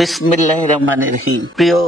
বিসমিল্লাহির রহমানির রহিম। প্রিয়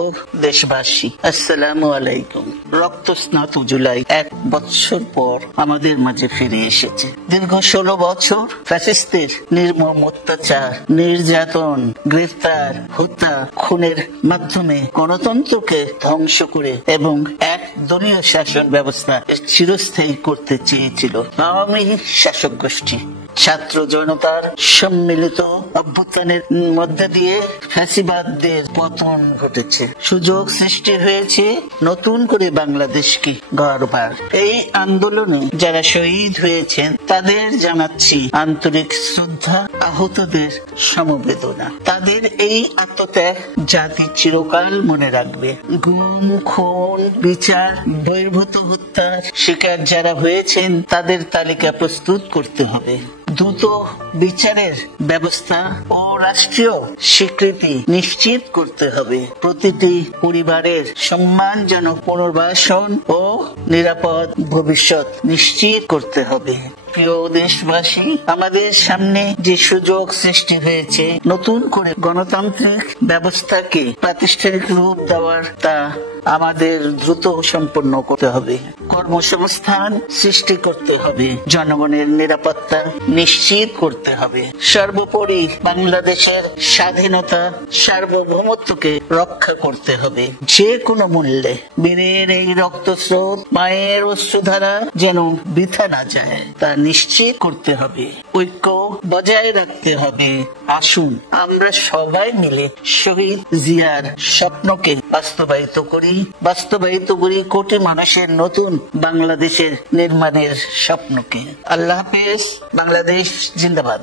দেশবাসী, আসসালামু আলাইকুম। রক্তস্নাত জুলাই 1 বছর পর আমাদের মাঝে ফিরে এসেছে। দীর্ঘ 16 বছর ফ্যাসিস্টদের নির্মম অত্যাচার, নির্যাতন, গ্রেফতার, হত্যা, খুনের মাধ্যমে গণতন্ত্রকে ধ্বংস করে এবং এক দলীয় শাসন ব্যবস্থা চিরস্থায়ী করতে চেয়েছিল আওয়ামী শাসক গোষ্ঠী। ছাত্র জনতার সম্মিলিত অভ্যুত্থানের মধ্যে দিয়ে ফ্যাসিবাদদের পতন ঘটেছে, সুযোগ সৃষ্টি হয়েছে নতুন করে বাংলাদেশকে গড়বার। এই আন্দোলনে যারা শহীদ হয়েছেন তাদের জানাচ্ছি আন্তরিক শ্রদ্ধা, আহতদের সমবেদনা। তাদের এই আত্মত্যাগ জাতি চিরকাল মনে রাখবে। গুম, খুন, বিচার বহির্ভূত হত্যার শিকার যারা হয়েছেন তাদের তালিকা প্রস্তুত করতে হবে। দ্রুত বিচারের ব্যবস্থা ও রাষ্ট্রীয় স্বীকৃতি নিশ্চিত করতে হবে। প্রতিটি পরিবারের সম্মানজনক পুনর্বাসন ও নিরাপদ ভবিষ্যৎ নিশ্চিত করতে হবে। প্রিয় দেশবাসী, আমাদের সামনে যে সুযোগ সৃষ্টি হয়েছে নতুন করে গণতান্ত্রিক ব্যবস্থাকে প্রাতিষ্ঠানিক রূপ দেওয়ার, তা আমাদের দ্রুত সম্পন্ন করতে হবে। কর্মসংস্থান সৃষ্টি করতে হবে, জনগণের নিরাপত্তা নিশ্চিত করতে হবে। সর্বোপরি বাংলাদেশের স্বাধীনতা, সার্বভৌমত্বকে রক্ষা করতে হবে যে কোনো মূল্যে। বীরের এই রক্তস্রোত, মায়ের অশ্রুধারা যেন বৃথা না যায় তা নিশ্চিত করতে হবে। ঐক্য বজায় রাখতে হবে। আসুন আমরা সবাই মিলে শহীদ জিয়ার স্বপ্নকে বাস্তবায়িত করি কোটি মানুষের নতুন বাংলাদেশের নির্মাণের স্বপ্নকে। আল্লাহ হাফেজ। বাংলাদেশ জিন্দাবাদ।